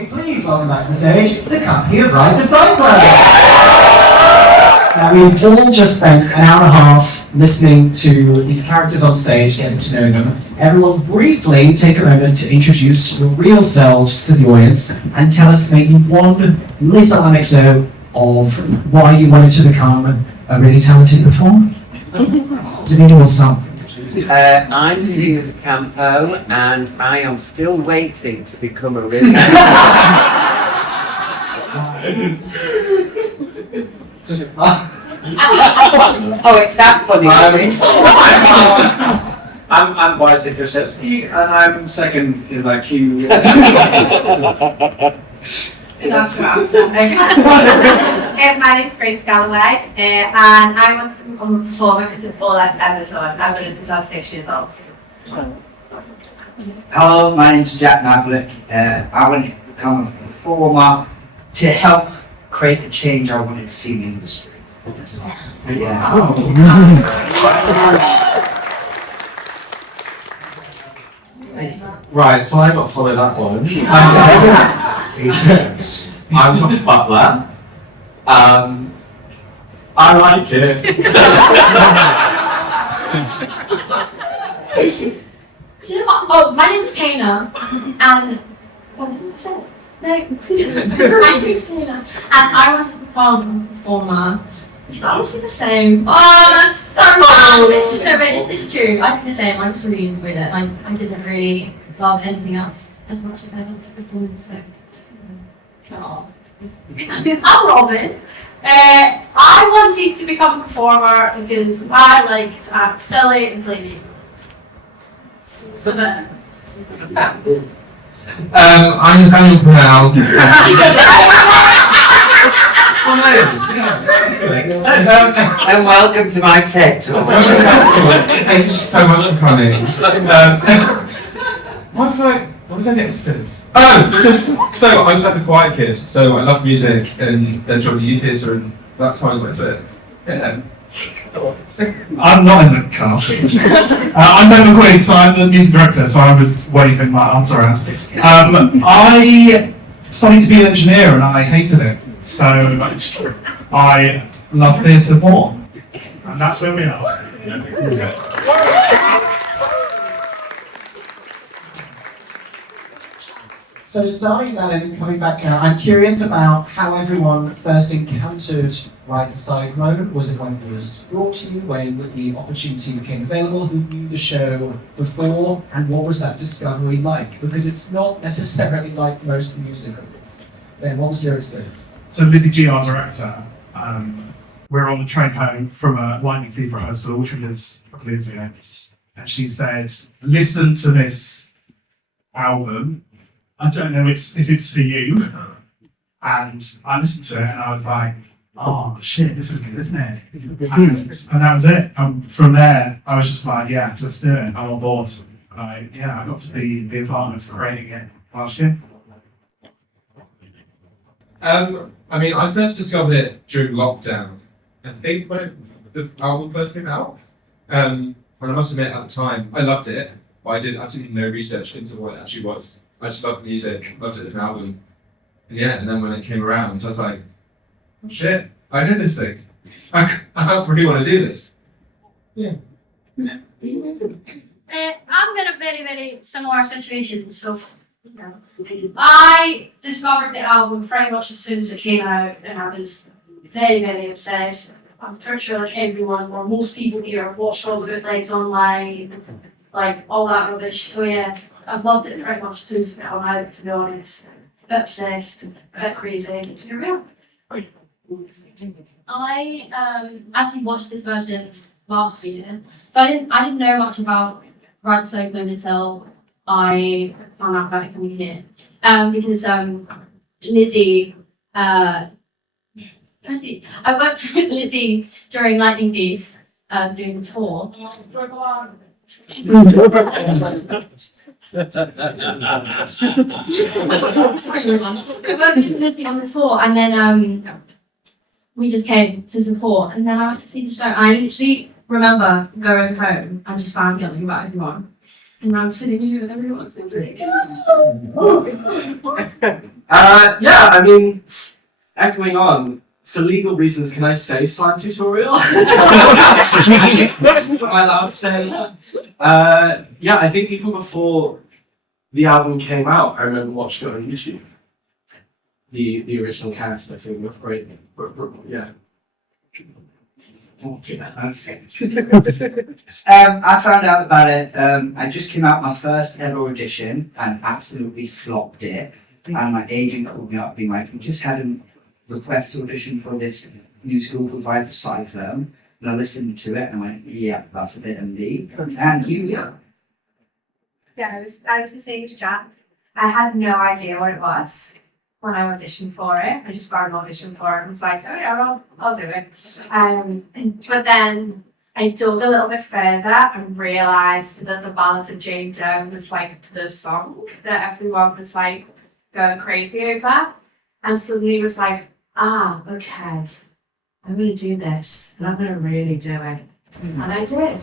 we please welcome back to the stage the company of Ride the Cyclone. Now, we've all just spent an hour and a half listening to these characters on stage, getting to know them. Everyone briefly take a moment to introduce your real selves to the audience and tell us maybe one little anecdote of why you wanted to become a really talented performer. Davina will start. I'm Davina Campo, and I am still waiting to become a really. Oh, it's that funny, is it? I'm Wojciech Kraszewski, and I'm second in my queue. That's right. My name's Grace Galloway, and I want to become a performer because it's all I've ever done. I've done it since I was 6 years old. Hello, my name's Jack Maverick. I want to become a performer to help create the change I wanted to see in the industry. Right, so I got to follow that one. I'm a butler. I like it. Do you know what? Oh, my name's Kana, and what did I say? No, my name's Kana, and I want to become a performer. Because I was the same. Oh, that's so bad! No, but it's true. I did the same. I was really enjoyed it. I didn't really love anything else as much as I loved the performance. So, I'm Robin. I wanted to become a performer because I like to act silly and play music. So I'm Daniel Brown. And welcome to my TED talk. Thank you so much for coming. What did I get into this? Oh, because so I was like a quiet kid, so I loved music and then joined the youth theatre, and that's how I got into it. Yeah. I'm not in the cast. I'm Ben McQueen, so I'm the music director, so I was waving my arms around. I studied to be an engineer and I hated it, so I love theatre more. And that's where we are. So starting that and coming back now, I'm curious about how everyone first encountered Ride the Cyclone. Was it when it was brought to you, when the opportunity became available, who knew the show before, and what was that discovery like? Because it's not necessarily like most musicals. Then what was your experience? So Lizzie G, our director, we were on the train home from a Lightning Thief rehearsal, which we did a couple of years ago, and she said, listen to this album. I don't know if it's for you. And I listened to it and I was like, oh shit, this is good, isn't it? And that was it. From there, I was just like, yeah, let's do it. I'm on board. I got to be a partner for creating it last year. I mean, I first discovered it during lockdown. I think when the album first came out. And I must admit, at the time, I loved it, but I did absolutely no research into what it actually was. I just loved the music, loved it as an album. And then when it came around, I was like, oh shit, I know this thing. I really want to do this. Yeah. I'm in a very, very similar situation. So, I discovered the album pretty much as soon as it came out, and I was very, very obsessed. I'm pretty sure like everyone, or most people here, watched all the bootlegs online, like all that rubbish. So yeah, I've loved it pretty much as soon as it came out, to be honest. A bit obsessed, a bit crazy. Here we are. I actually watched this version last year, so I didn't know much about Ride the Cyclone until I found out about it coming here. Because Lizzie, I worked with Lizzie during Lightning Thief, doing the tour. I worked with Lizzie on the tour, and then we just came to support, and then I went to see the show. I literally remember going home and just fangirling about everyone. And I'm sitting here and everyone's really good. Yeah, I mean, echoing on, for legal reasons, can I say slime tutorial? Am I allowed to say that? Yeah, I think even before the album came out, I remember watching it on YouTube. The original cast, I think, was great. Yeah. I found out about it. I just came out my first ever audition and absolutely flopped it. And my agent called me up, being like, "We just had a request to audition for this musical called Ride the Cyclone." And I listened to it and I went, "Yeah, that's a bit of me." And here we are. Yeah, I was the same as Jack. I had no idea what it was when I auditioned for it. I just got an audition for it and was like, oh yeah, I'll do it. But then I dug a little bit further and realised that the Ballad of Jane Doe was like the song that everyone was like going crazy over. And suddenly was like, okay, I'm gonna do this and I'm gonna really do it. And I did.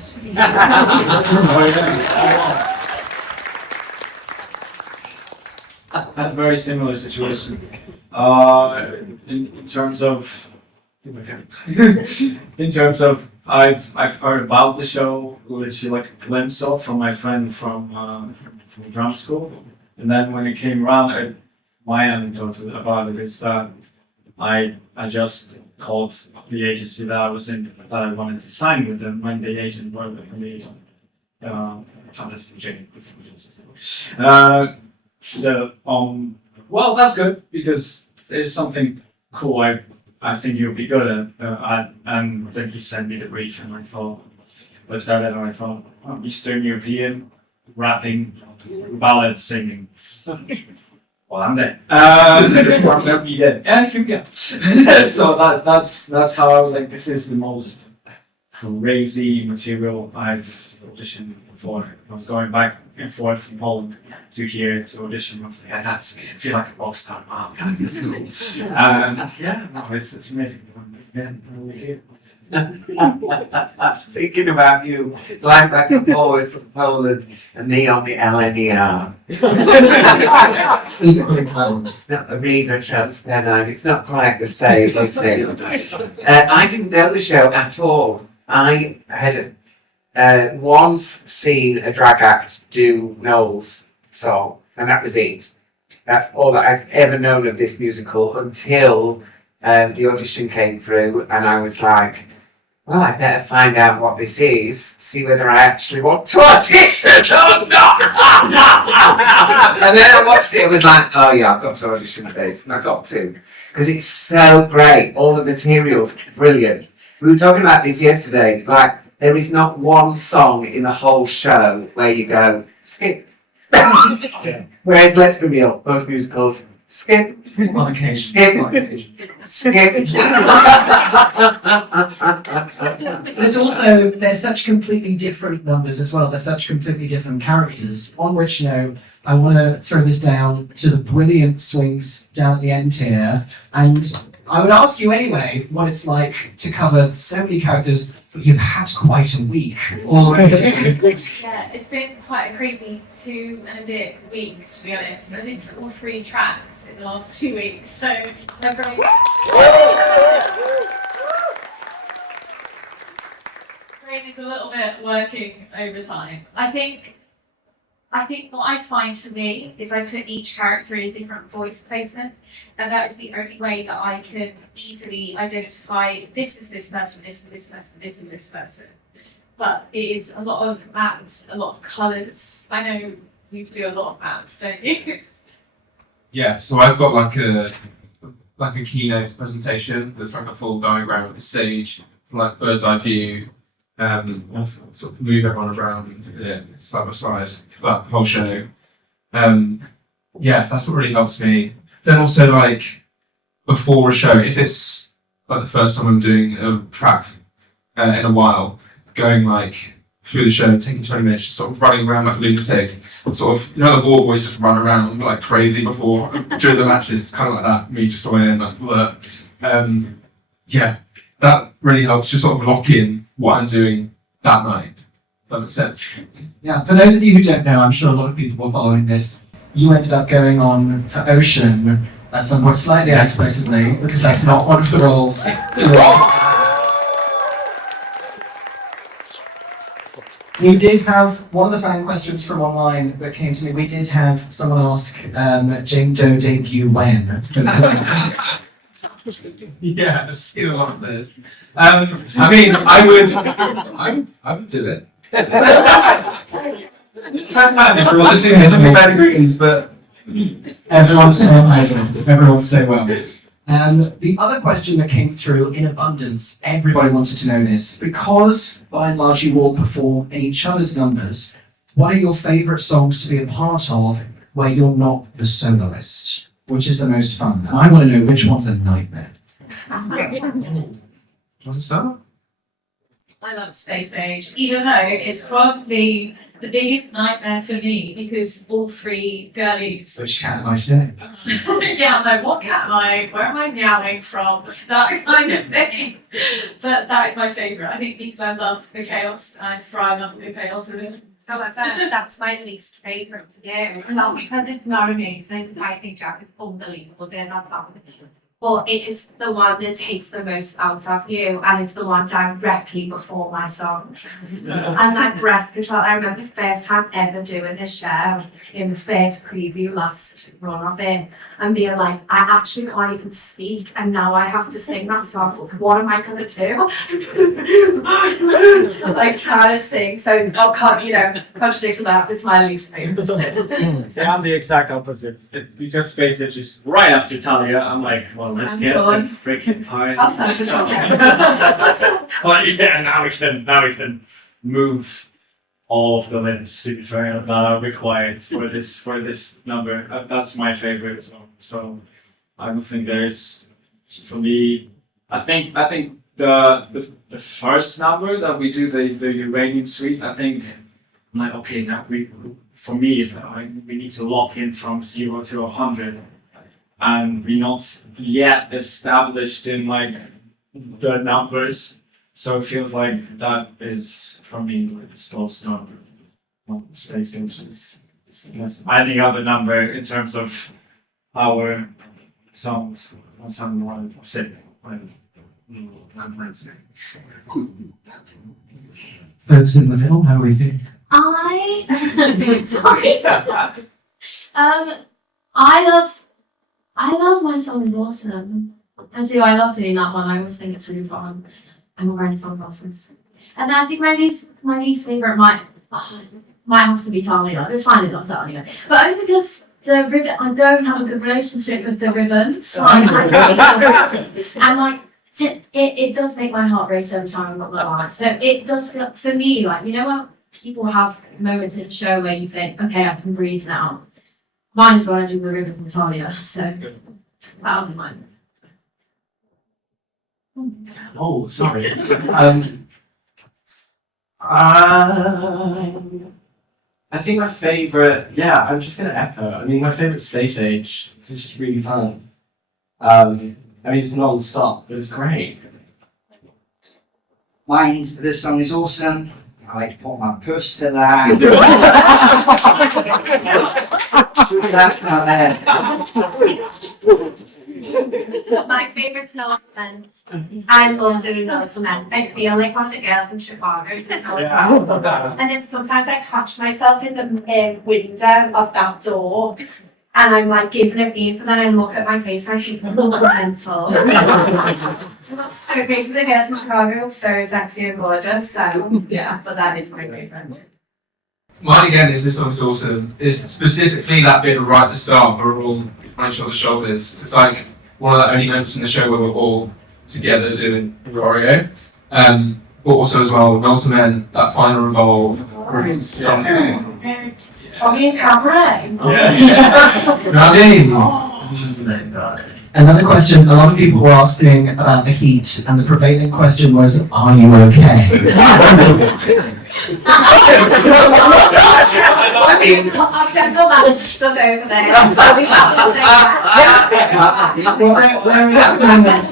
I had a very similar situation. In terms of, I've heard about the show, literally like a glimpse of from my friend from drum school, and then when it came around, my anecdote about it is that I just called the agency that I was in, that I wanted to sign with them when the agent fantastic Jane. So, well, that's good because there's something cool I think you'll be good at. And then he sent me the brief and I thought, looked at it and I thought, Eastern European, rapping, ballads, singing. Well, I'm there. I'm gonna be there. And here we go. So that's how I was like, this is the most crazy material I've auditioned before. I was going back and forth from Poland to here to audition. I was like, yeah, I feel like a rock star. Wow, God, that's cool. Yeah, no, it's amazing. Yeah, really here. Thinking about you flying back and forwards from Poland and me on the LNER. It's not a Riva Transpennine, it's not quite the same, is it? I didn't know the show at all. I had once seen a drag act do Knowles' song, and that was it. That's all that I've ever known of this musical until the audition came through, and I was like, well, I better find out what this is, see whether I actually want to audition or not. And then I watched it, it was like, oh yeah, I've got to audition for this, and I got to. Because it's so great, all the material's brilliant. We were talking about this yesterday, like, there is not one song in the whole show where you go, skip. Whereas, let's be real, most musicals, skip. On occasion. Skip. Skip. There's also, there's such completely different numbers as well. There's such completely different characters. On which note, I want to throw this down to the brilliant swings down at the end here. And I would ask you anyway what it's like to cover so many characters, but you've had quite a week already. Yeah, it's been quite a crazy 2 and a bit weeks, to be honest. I did all 3 tracks in the last 2 weeks, so my brain is a little bit working overtime. I think what I find for me is I put each character in a different voice placement, and that is the only way that I can easily identify this is this person, this is this person, this is this person. But it is a lot of maps, a lot of colours. I know you do a lot of maps, don't you? Yeah, so I've got like a keynote presentation that's like a full diagram of the stage, like bird's eye view. Sort of move everyone around side by side for that whole show. Yeah, that's what really helps me. Then also like before a show, if it's like the first time I'm doing a track in a while, going like through the show, taking 20 minutes, just sort of running around like a lunatic, sort of, you know, the ball boys just run around like crazy before during the matches. It's kind of like that. Me just going in like, bleh. Yeah, that really helps to sort of lock in what I'm doing that night. That makes sense. Yeah, for those of you who don't know, I'm sure a lot of people were following this. You ended up going on for Ocean That's somewhat slightly unexpectedly, because that's not one of the roles. We did have one of the fan questions from online that came to me. We did have someone ask Jane Doe debut when. Yeah, I've seen a lot of this. I mean, I would do it. Everyone's seen the pedigrees, but Everyone's stay well. Everyone's stay well. The other question that came through in abundance, everybody wanted to know this, because by and large you all perform in each other's numbers, what are your favourite songs to be a part of where you're not the soloist? Which is the most fun? And I want to know which one's a nightmare. what's the song? I love Space Age, even though it's probably the biggest nightmare for me because all three girlies. Which cat am I today? Yeah, I'm like, what cat am I? Where am I meowing from? That kind of thing. But that is my favourite. I think because I love the chaos. I thrive on the chaos of it. However, that's my least favourite to do. Not because it's not amazing, because I think Jack is unbelievable in that song. But it is the one that takes the most out of you, and it's the one directly before my song. And that breath control, I remember the first time ever doing this show, in the first preview last run of it, and being like, I actually can't even speak, and now I have to sing that song. What am I going to do? So, like, trying to sing. So, contradiction that, it's my least favourite. See, I'm the exact opposite. Because Space Age is right after Talia, I'm like, well, let's I'm get done. the freaking party. I'll stand for sure. Well, yeah, now we can move all of the limbs to be fair that are required for this number. That's my favorite as well. So I don't think there's, for me, I think the first number that we do, the uranium suite, I think I'm like, okay, now for me it's like we need to lock in from 0 to 100. And we're not yet established in like the numbers, so it feels like that is for me like the slowest number. Space Age is less any other number in terms of our songs. What's on one say? Folks in the film, how are we doing? Sorry. I love My Song Is Awesome. I do, I love doing that one. I always think it's really fun. I'm wearing sunglasses. And then I think my least favourite might have to be Talia. It's fine if not Talia. But only because the ribbon, I don't have a good relationship with the ribbons. And like, it does make my heart race every time I'm not gonna lie. So it does feel, for me, like, you know when people have moments in the show where you think, okay, I can breathe now. Mine is when I do the ribbons and Talia, so that'll be mine. Oh, sorry. I think my favorite, I'm just gonna echo. I mean, my favorite Space Age. This is just really fun. I mean, it's non-stop, but it's great. This song is awesome. I like to put my purse to that. That's not bad. My favourite's Nose Lens. I love doing Nose Lens. I feel like one of the girls in Chicago who's Nose Lens. And then sometimes I catch myself in the window of that door, and I'm like giving it these, but then I look at my face and I think, oh, mental. So basically the girls in Chicago are so sexy and gorgeous, so yeah, but that is my favourite. Mine again is This Song's Awesome. Is specifically that bit right at the start where we're all on each other's shoulders. It's like one of the only moments in the show where we're all together doing a choreo. But also as well, Nelson Men, that final revolve. Tommy and Cabaret. Nadine! Another question, a lot of people were asking about the heat, and the prevailing question was, are you okay? I mean, our general manager stood over there, so we have to say that. Where are you at the moment?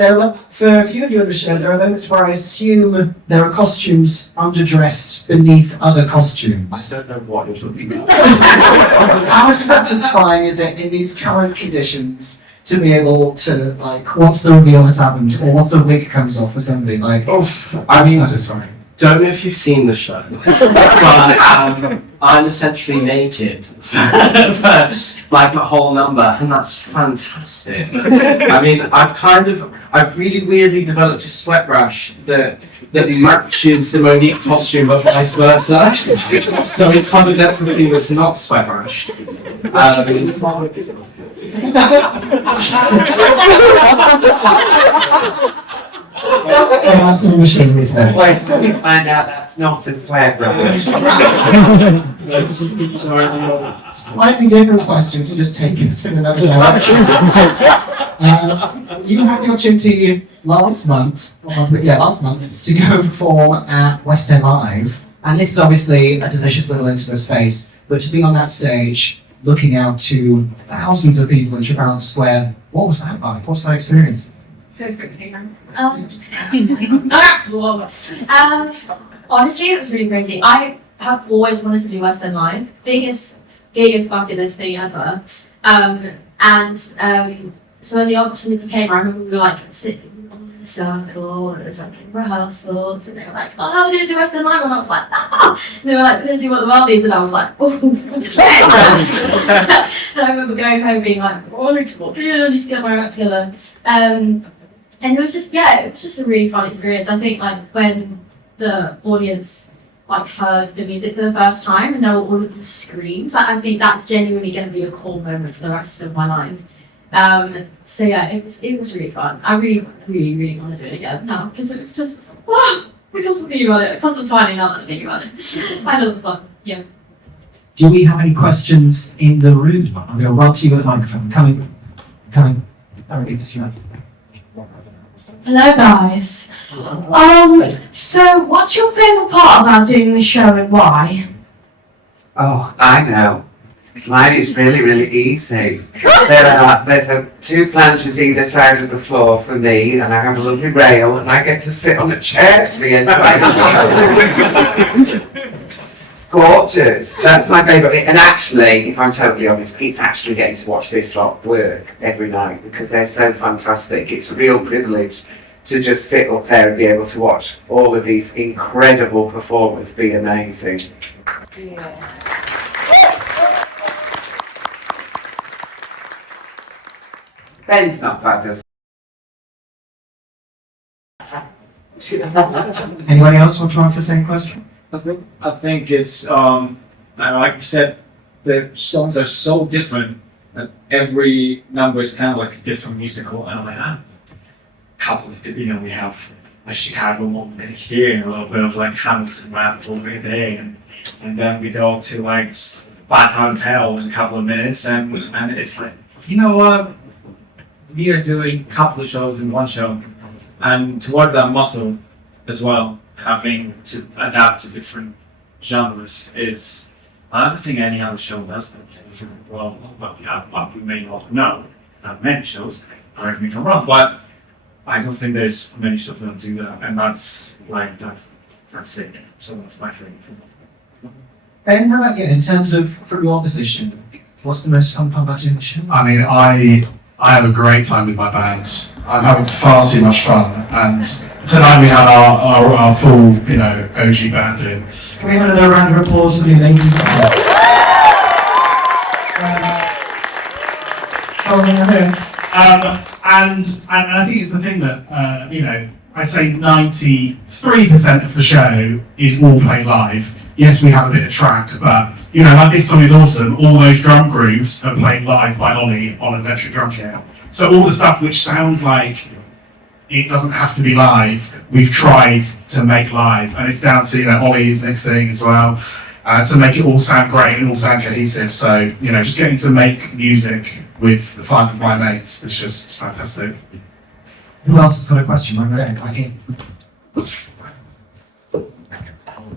For a few of you in the show, there are moments where I assume there are costumes underdressed beneath other costumes. I don't know what you're talking about. How satisfying is it in these current conditions to be able to, like, once the reveal has happened, or once a wig comes off for somebody, like, I mean, satisfying. don't know if you've seen the show, but I'm essentially naked for like a whole number, and that's fantastic. I mean, I've really weirdly developed a sweat rash that matches the Monique costume, but vice versa. So it covers everything that's not sweat rash. That's what we should be saying. Wait till we find out that's not a sweat brush. Slightly different question to just take us in another direction. You had the opportunity last month to go perform at West End Live, and this is obviously a delicious little intimate space, but to be on that stage, looking out to thousands of people in Trafalgar Square, what was that like? What's that experience? Honestly, it was really crazy. I have always wanted to do West End Live. Biggest bucket list thing ever. So when the opportunity came, I remember we were like sitting in the circle, and it was like rehearsals, and they were like, "Oh, how are we gonna do West End Live?" And I was like, "Ah!" And they were like, "We're gonna do What the World Is," and I was like, "Oh, okay." And I remember going home being like, "Oh, I need to get my act together." And it was just a really fun experience. I think like when the audience like heard the music for the first time and there were all of the screams, like, I think that's genuinely going to be a core moment for the rest of my life. So yeah, it was really fun. I really, really, really want to do it again now because it was just because I'm thinking about it, because I'm smiling now that I'm thinking about it. I love the fun. Yeah. Do we have any questions in the room? I'm going to run to you with a microphone. Coming. I don't need to see that. Hello guys. So what's your favourite part about doing the show and why? Oh, I know. Mine is really, really easy. There's two flanges either side of the floor for me, and I have a lovely rail, and I get to sit on a chair for the entire time. It's gorgeous. That's my favourite. And actually, if I'm totally honest, it's actually getting to watch this lot work every night because they're so fantastic. It's a real privilege to just sit up there and be able to watch all of these incredible performers be amazing. Yeah. Ben's not bad, is Anybody else want to answer the same question? I think it's like you said, the songs are so different that every number is kind of like a different musical, and I'm like, couple of, we have a Chicago moment here, and a little bit of like Hamilton rap over there, and then we go to like Bad Time Hell in a couple of minutes, and it's like, you know what, we are doing a couple of shows in one show, and to work that muscle as well, having to adapt to different genres is another thing any other show does. Well, we may not know many shows, correct me if I'm wrong, but I don't think there's many shows that do that, and that's sick. So that's my favorite thing. Ben, how about you? In terms of from your position, what's the most fun part about doing the show? I mean, I have a great time with my band. I'm having far too much fun, and tonight we had our full, OG band in. Can we have another round of applause for the amazing band? And I think it's the thing that I'd say 93% of the show is all played live. Yes, we have a bit of track, but like this song is awesome. All those drum grooves are played live by Ollie on an electric drum kit. So all the stuff which sounds like it doesn't have to be live, we've tried to make live, and it's down to Ollie's mixing as well, to make it all sound great and all sound cohesive. So just getting to make music with 5 of my mates is just fantastic. Who else has got a question? Okay.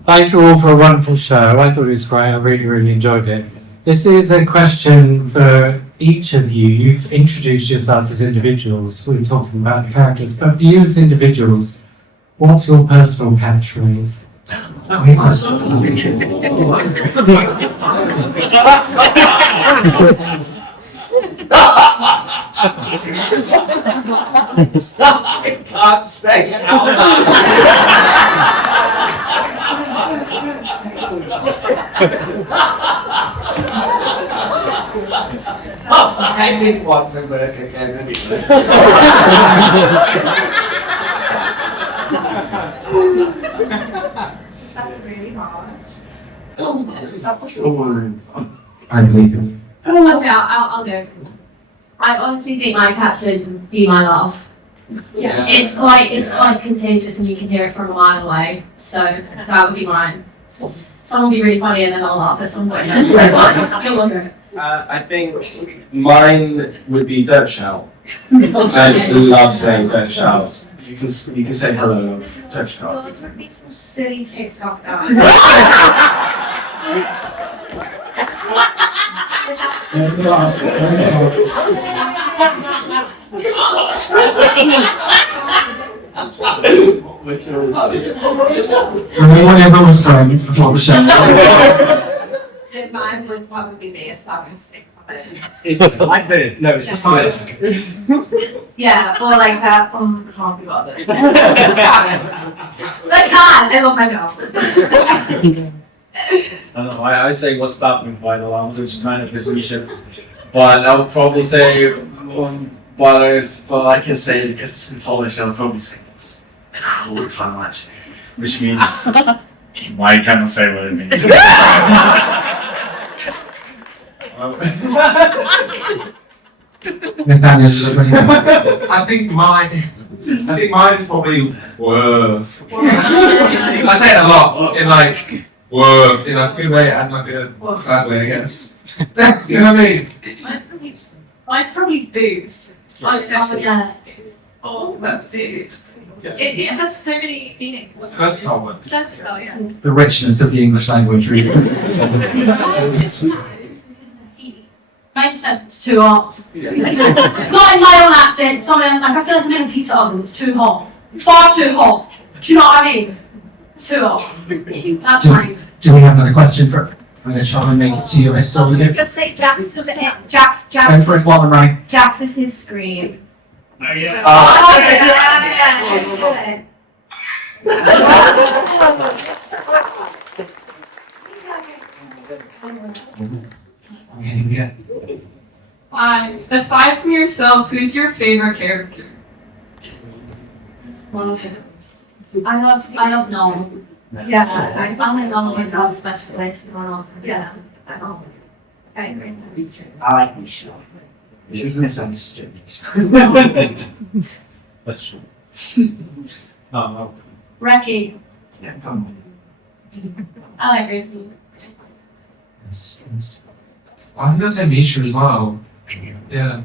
Thank you all for a wonderful show. I thought it was great. I really, really enjoyed it. This is a question for each of you, you've introduced yourself as individuals. We're talking about the characters, but for you as individuals, what's your personal catchphrase? Great question. I can't say it out loud. I didn't want to work again anyway. That's really hard. I believe in you. Okay, I'll go. I honestly think my catchphrase would be my laugh. Yeah. It's quite contagious and you can hear it from a mile away. So that would be mine. Someone will be really funny and then I'll laugh at some point. You'll wonder. I think mine would be Dirt Shout. I love saying Dirt Shout. You can say hello, Dirt Shout. Those would be some silly TikTok Remember everyone's friends before the show. Mine would probably be a sarcastic comments. It's like this. No, it's just like this. Yeah, or like that. Oh, I can't be bothered. I can't. I love my dog. I don't know, I say what's happening quite a lot, which kind of is mission. But I would probably say, but I can say it because it's in Polish, I would probably say, cool, fun much. Which means, why can't I say what it means? I think mine is probably worth. I say it a lot in like worth in a good way and like a bad way, I guess. You know what I mean? Mine's probably booze. I was Oh, yeah. or booze. It has so many meanings. Versatile one. Versatile, yeah. The richness of the English language, really. It's too hot. Not in my own accent, something like I feel like I'm in a pizza oven, it's too hot. Far too hot. Do you know what I mean? It's too hot. That's fine. Do we have another question for? I'm going to try and make it to you. I saw you. Just say Jax, isn't it? Jax, Go for it while I'm running. Jax is his scream. Oh, yeah. Oh, yeah. Yeah. Aside from yourself, who's your favorite character? I love Noel. Yeah, I think Noel is the best place going on. yeah. I agree. I like Michelle. He's misunderstood. That's true. No. Reki. Yeah, come I like Rachel. Yes, yes. I think that's Misha as well. Yeah.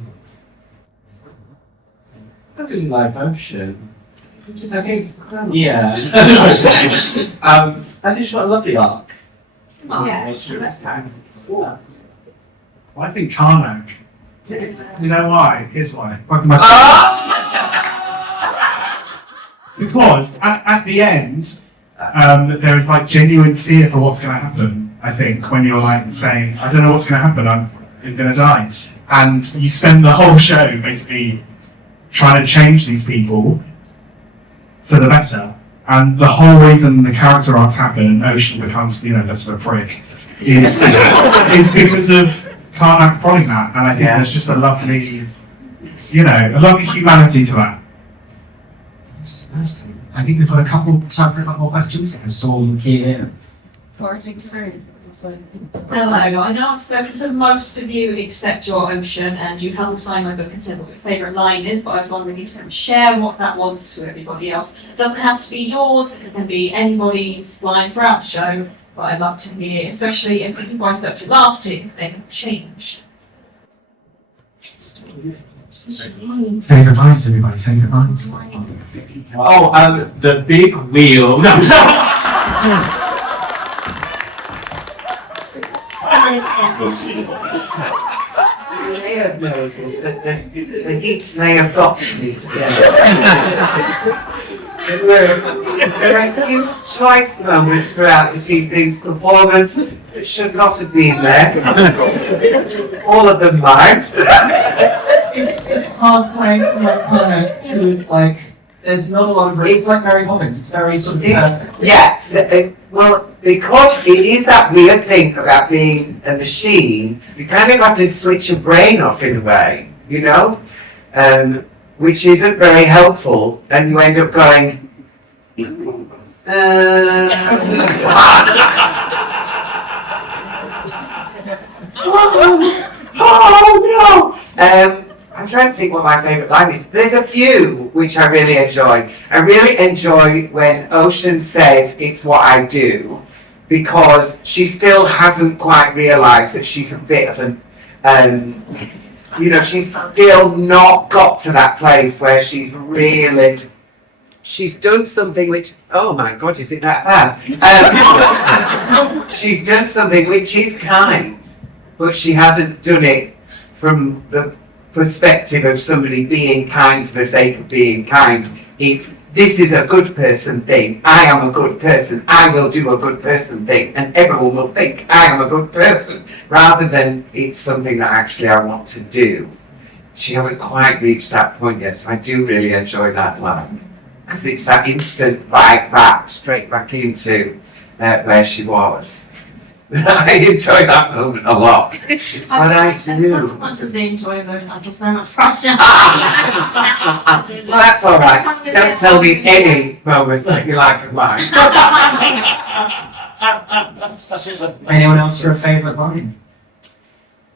I didn't like Ocean. I think, yeah. I think she's got a lovely arc. Yeah. That's true. That's fine. Yeah. I think Karnak. Do you know why? Here's why. Because at the end, there is like genuine fear for what's going to happen. I think when you're like saying, I don't know what's going to happen, I'm going to die, and you spend the whole show basically trying to change these people for the better. And the whole reason the character arcs happen and Ocean becomes, less of a prick is because of Karnak prodding that. And I think there's just a lovely, a lovely humanity to that. I think we've got time for a couple more questions. I saw you here. Hello, I know I've spoken to most of you except your Ocean, and you helped sign my book and said what your favourite line is, but I was wondering if you can share what that was to everybody else. It doesn't have to be yours, it can be anybody's line throughout the show, but I'd love to hear, especially if you guys spoke to last year, if they have changed. Favourite lines, everybody. Favourite lines. Oh, the big wheel. The heat may have got me together. There are a few choice moments throughout this evening's performance that should not have been there. All of them mine. It's hard playing someone who is like, there's not a lot of, it's like Mary Poppins, it's very sort of perfect. Yeah, well, because it is that weird thing about being a machine, you kind of have to switch your brain off in a way, you know? Which isn't very helpful, and you end up going, oh no! I'm trying to think what my favourite line is. There's a few which I really enjoy. I really enjoy when Ocean says it's what I do, because she still hasn't quite realised that she's a bit of an, she's still not got to that place where she's done something which, oh my God, is it that bad? She's done something which is kind, but she hasn't done it from the perspective of somebody being kind for the sake of being kind. This is a good person thing. I am a good person. I will do a good person thing, and everyone will think I am a good person, rather than it's something that actually I want to do. She hasn't quite reached that point yet, so I do really enjoy that line, because it's that instant bite back, straight back into where she was. I enjoy that moment a lot. It's what I do. Sometimes it's the enjoy version. I feel so much pressure. Well, that's all right. Don't tell me any moments that you like of mine. Anyone else for a favourite line?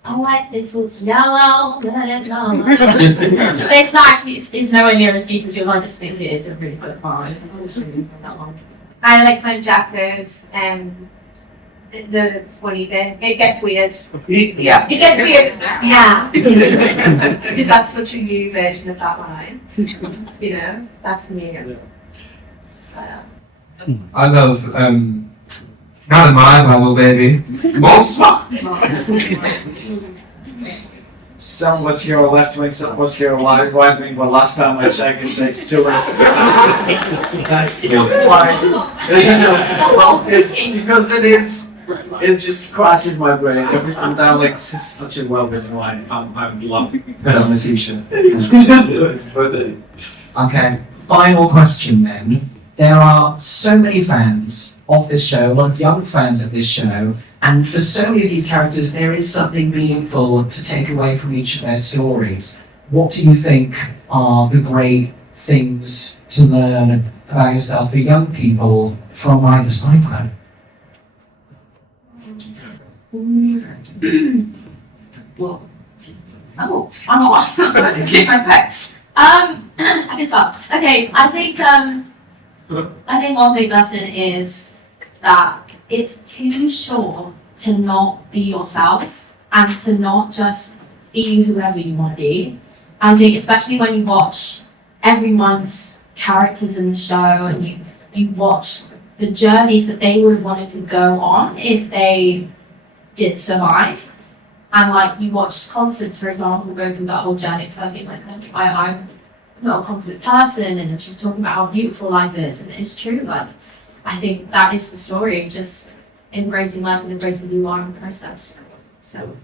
I like if it's yellow, let it go. It's not actually, it's nowhere near as deep as yours. I just think it is a really good line. I'm just reading from that one. I like when Jack goes, the funny bit. It gets weird. Yeah. It gets weird. Yeah. Because that's such a new version of that line. That's new. I love not at my level, baby. Monster. Some was here left wing, some was here right wing, but last time I checked it takes 2 weeks. Because it just crashes my brain every single time. Like, this is such a well-written line. I'm loving it. Put on the t-shirt. Okay, final question then. There are so many fans of this show, a lot of young fans of this show, and for so many of these characters, there is something meaningful to take away from each of their stories. What do you think are the great things to learn about yourself for young people from Ride the Cyclone? Well, I'm not. Let's just keep my pecs. I can start. Okay, I think one big lesson is that it's too short to not be yourself and to not just be whoever you want to be. I think especially when you watch everyone's characters in the show and you watch the journeys that they would have wanted to go on if they did survive. And like you watch Constance, for example, go through that whole journey of her being like, I'm not a confident person, and then she's talking about how beautiful life is, and it's true. Like, I think that is the story, just embracing life and embracing who you are in the process. So,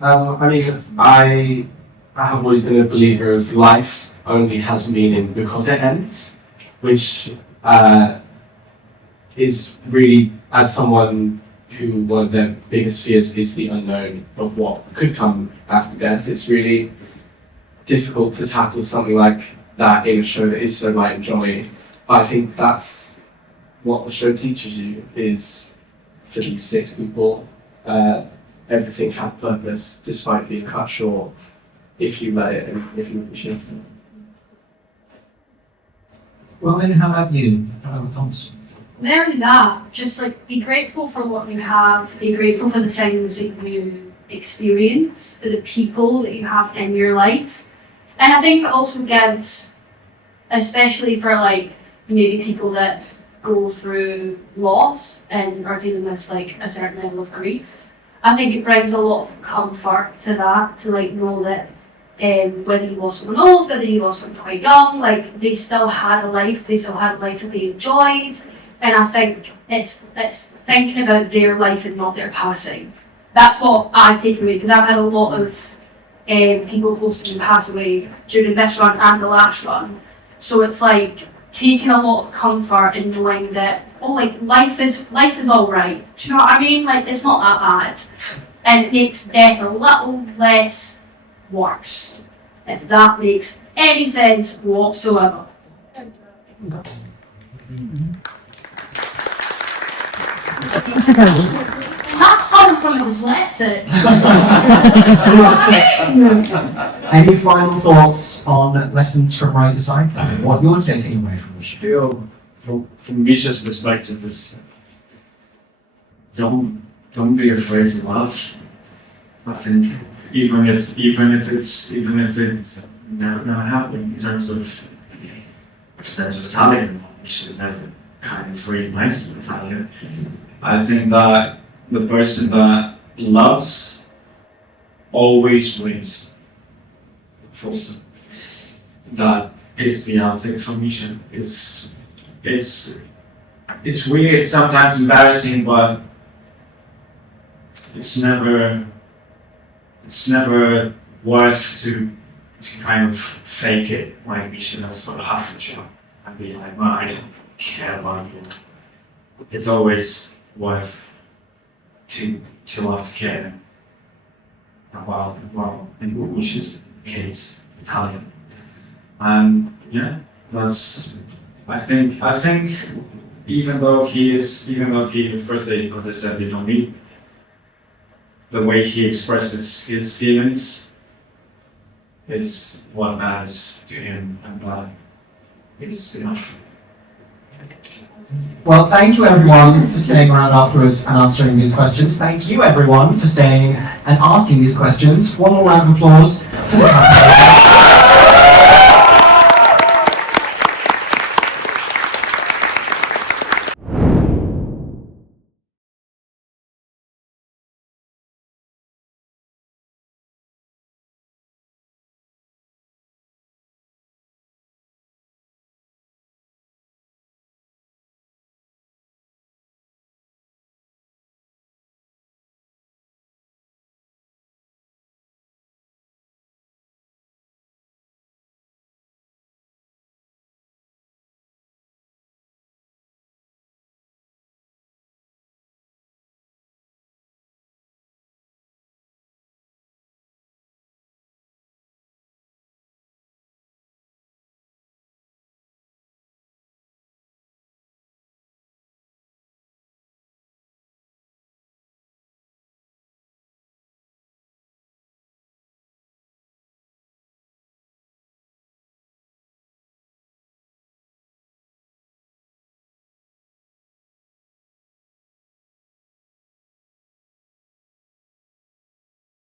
I have always been a believer of life only has meaning because it ends, which is really, as someone who one of their biggest fears is the unknown of what could come after death. It's really difficult to tackle something like that in a show that is so light and jolly. But I think that's what the show teaches you, is for these 6 people, everything had purpose despite being cut short if you let it and if you appreciate it. Well then, how about you? How about Constance? There's that. Just like be grateful for what you have, be grateful for the things that you experience, for the people that you have in your life. And I think it also gives, especially for like maybe people that go through loss and are dealing with like a certain level of grief, I think it brings a lot of comfort to that, to like know that whether you lost someone old, whether you lost someone quite young, like they still had a life, they still had a life that they enjoyed. And I think it's thinking about their life and not their passing. That's what I've taken away, because I've had a lot of people close to me pass away during this run and the last run. So it's like taking a lot of comfort in knowing that, oh, like life is all right. Do you know what I mean? Like it's not that bad, and it makes death a little less worse, if that makes any sense whatsoever. That's coming from a dyslexic. Any final thoughts on lessons from Ride the Cyclone? What you're taking away from the show? I feel from Misha's perspective is don't be afraid to love. I think even if it's never happening in terms of Italian, which is never kind of really nice to Italian. I think that the person that loves always wins. Full stop. That is the outtake from Misha. It's weird, sometimes embarrassing, but it's never worth to kind of fake it like Misha does for half the show and be like, well, I don't care about you. It's always worth to love to care about, well, in Misha's case, Italian. And yeah, that's I think even though he of course as I said, they don't meet, the way he expresses his feelings is what matters to him, and that is enough. Well, thank you everyone for staying around afterwards and answering these questions. Thank you everyone for staying and asking these questions. One more round of applause for the